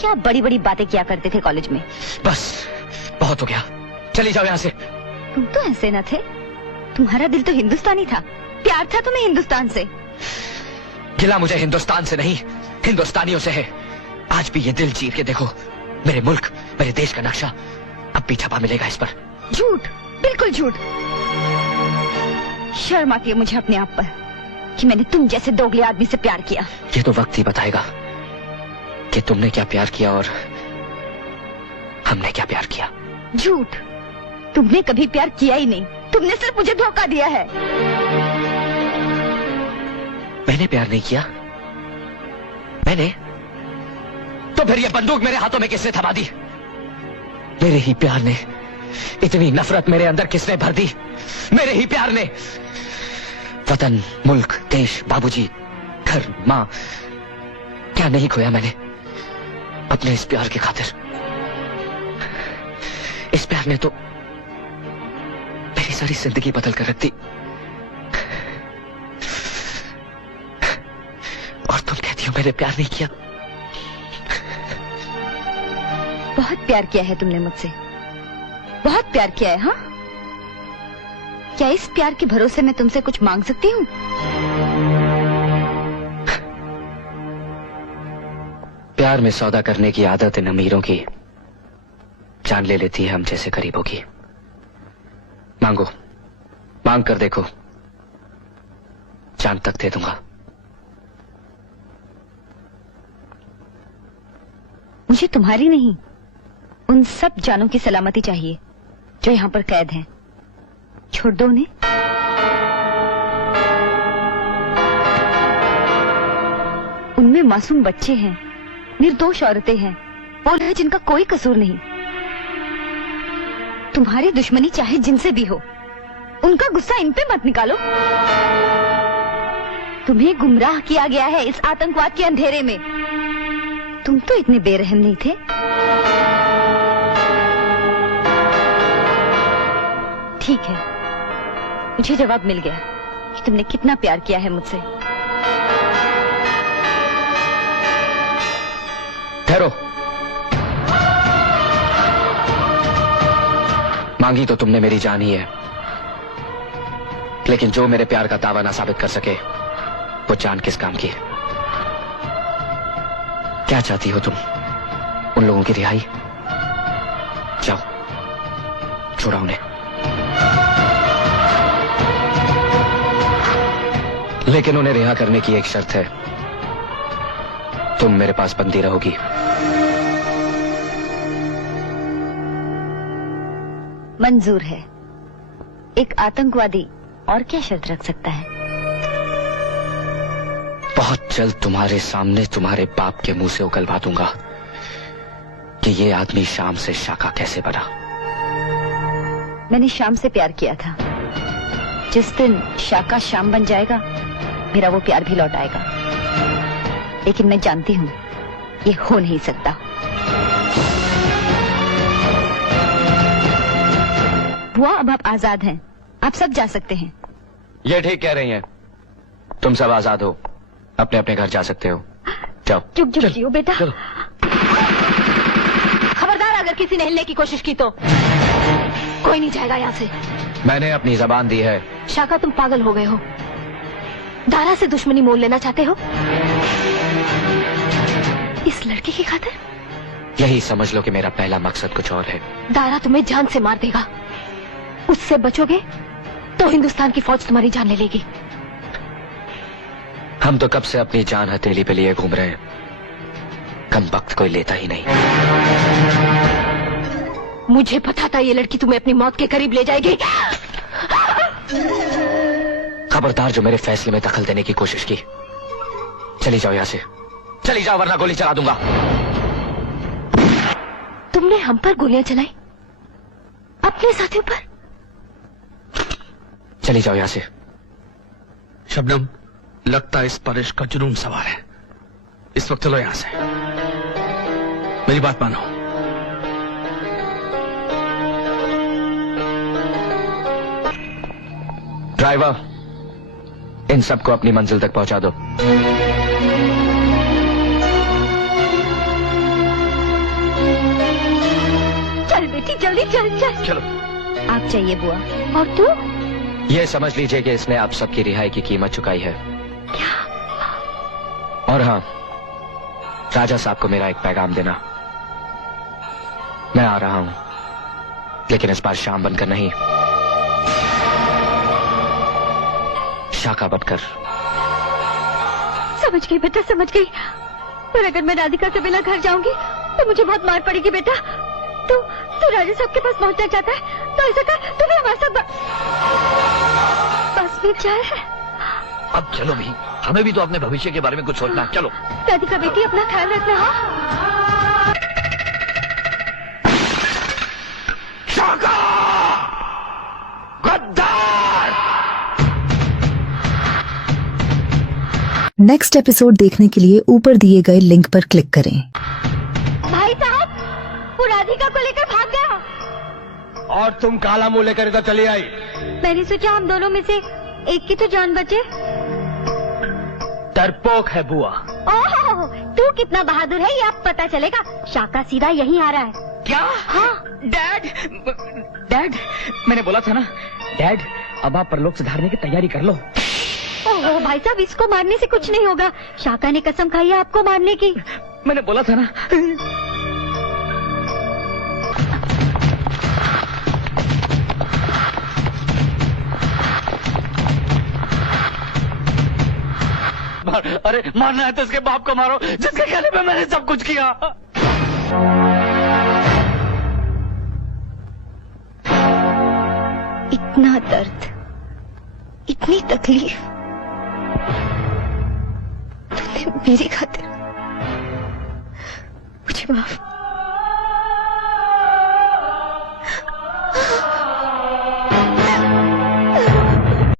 क्या बड़ी बड़ी बातें किया करते थे कॉलेज में। बस बहुत हो गया, चली जाओ यहाँ से। तुम तो ऐसे न थे, तुम्हारा दिल तो हिंदुस्तानी था, प्यार था तुम्हें हिंदुस्तान से। गिला मुझे हिंदुस्तान से नहीं, हिंदुस्तानियों से है। आज भी ये दिल चीर के देखो, मेरे मुल्क, मेरे देश का नक्शा अब भी छपा मिलेगा इस पर। झूठ, बिल्कुल झूठ। शर्म आती है मुझे अपने आप पर कि मैंने तुम जैसे दोगले आदमी से प्यार किया। ये तो वक्त ही बताएगा कि तुमने क्या प्यार किया और हमने क्या प्यार किया। झूठ, तुमने कभी प्यार किया ही नहीं, तुमने सिर्फ मुझे धोखा दिया है। मैंने प्यार नहीं किया? मैंने? तो फिर ये बंदूक मेरे हाथों में किसने थमा दी? मेरे ही प्यार ने। इतनी नफरत मेरे अंदर किसने भर दी? मेरे ही प्यार ने। वतन, मुल्क, देश, बाबूजी, घर, माँ, क्या नहीं खोया मैंने अपने इस प्यार की खातिर। इस प्यार ने तो मेरी सारी जिंदगी बदल कर रख दी। और तुम कहती हो मैंने प्यार नहीं किया। बहुत प्यार किया है तुमने मुझसे, बहुत प्यार किया है। हाँ, क्या इस प्यार के भरोसे मैं तुमसे कुछ मांग सकती हूँ? प्यार में सौदा करने की आदत इन अमीरों की जान ले लेती है हम जैसे गरीबों की। मांगो, मांग कर देखो, जान तक दे दूंगा। मुझे तुम्हारी नहीं, उन सब जानों की सलामती चाहिए जो यहाँ पर कैद हैं। छोड़ दो उन्हें। उनमें मासूम बच्चे हैं, निर्दोष औरतें हैं, वो है जिनका कोई कसूर नहीं। तुम्हारी दुश्मनी चाहे जिनसे भी हो, उनका गुस्सा इन पे मत निकालो। तुम्हें गुमराह किया गया है इस आतंकवाद के अंधेरे में। तुम तो इतने बेरहम नहीं थे। ठीक है, मुझे जवाब मिल गया कि तुमने कितना प्यार किया है मुझसे। ठहरो, मांगी तो तुमने मेरी जान ही है, लेकिन जो मेरे प्यार का दावा ना साबित कर सके वो जान किस काम की है? क्या चाहती हो तुम? उन लोगों की रिहाई? जाओ, छोड़ो उन्हें। लेकिन उन्हें रिहा करने की एक शर्त है, तुम मेरे पास बंदी रहोगी। मंजूर है। एक आतंकवादी और क्या शर्त रख सकता है? बहुत जल्द तुम्हारे सामने तुम्हारे बाप के मुंह से उगलवा दूंगा कि ये आदमी शाम से शाका कैसे बना। मैंने शाम से प्यार किया था। जिस दिन शाका शाम बन जाएगा, मेरा वो प्यार भी लौट आएगा। लेकिन मैं जानती हूँ ये हो नहीं सकता। बुआ, अब आप आजाद हैं, आप सब जा सकते हैं। ये ठीक कह रही हैं, तुम सब आजाद हो, अपने अपने घर जा सकते हो। जाओ। चुप चुप जियो बेटा। खबरदार, अगर किसी ने हिलने की कोशिश की तो कोई नहीं जाएगा यहाँ से। मैंने अपनी जबान दी है। शाका, तुम पागल हो गए हो। दारा से दुश्मनी मोल लेना चाहते हो इस लड़की की खातिर? यही समझ लो कि मेरा पहला मकसद कुछ और है। दारा तुम्हें जान से मार देगा, उससे बचोगे तो हिंदुस्तान की फौज तुम्हारी जान ले लेगी। हम तो कब से अपनी जान हथेली पे लिए घूम रहे हैं, कम वक्त कोई लेता ही नहीं। मुझे पता था ये लड़की तुम्हें अपनी मौत के करीब ले जाएगी। खबरदार जो मेरे फैसले में दखल देने की कोशिश की। चली जाओ यहाँ से, चली जाओ वरना गोली चला दूंगा। तुमने हम पर गोलियां चलाई, अपने साथियों पर? चली जाओ यहाँ से। शबनम, लगता है इस पर इश्क का जुनून सवार है। इस वक्त चलो यहां से, मेरी बात मानो। ड्राइवर, इन सबको अपनी मंजिल तक पहुंचा दो। जल्दी चल चल। चलो। आप चाहिए बुआ। और तू? ये समझ लीजिए कि इसने आप सबकी रिहाई की कीमत चुकाई है। क्या? और हाँ, राजा साहब को मेरा एक पैगाम देना। मैं आ रहा हूं, लेकिन इस बार शाम बनकर नहीं, शाका बनकर। समझ गई बेटा, समझ गई। पर अगर मैं राधिका के बिना घर जाऊंगी तो मुझे बहुत मार पड़ेगी बेटा। तू राजा साहब के पास पहुंचना चाहता है तो ऐसा कर, तू भी हमारे साथ बस में जाए। अब चलो भी, हमें भी तो अपने भविष्य के बारे में कुछ सोचना है। चलो राधिका बेटी, अपना ख्याल रखना। हाँ, शाका! गद्दार! नेक्स्ट एपिसोड देखने के लिए ऊपर दिए गए लिंक पर क्लिक करें। भाई साहब, वो राधिका को लेकर भाग गया। और तुम काला मुंह लेकर इधर चली आई। मैंने सोचा हम दोनों में से एक की तो जान बचे। डरपोक है बुआ। ओह, तू कितना बहादुर है ये अब पता चलेगा। शाका सीधा यहीं आ रहा है। क्या? हाँ। डैड, मैंने बोला था ना डैड, अब आप परलोक सुधारने की तैयारी कर लो। ओह भाई साहब, इसको मारने से कुछ नहीं होगा। शाका ने कसम खाई है आपको मारने की। मैंने बोला था ना। अरे मारना है तो इसके बाप को मारो, जिसके कहने पे मैंने सब कुछ किया। इतना दर्द, इतनी तकलीफ, तूने मेरी खातिर। मुझे माफ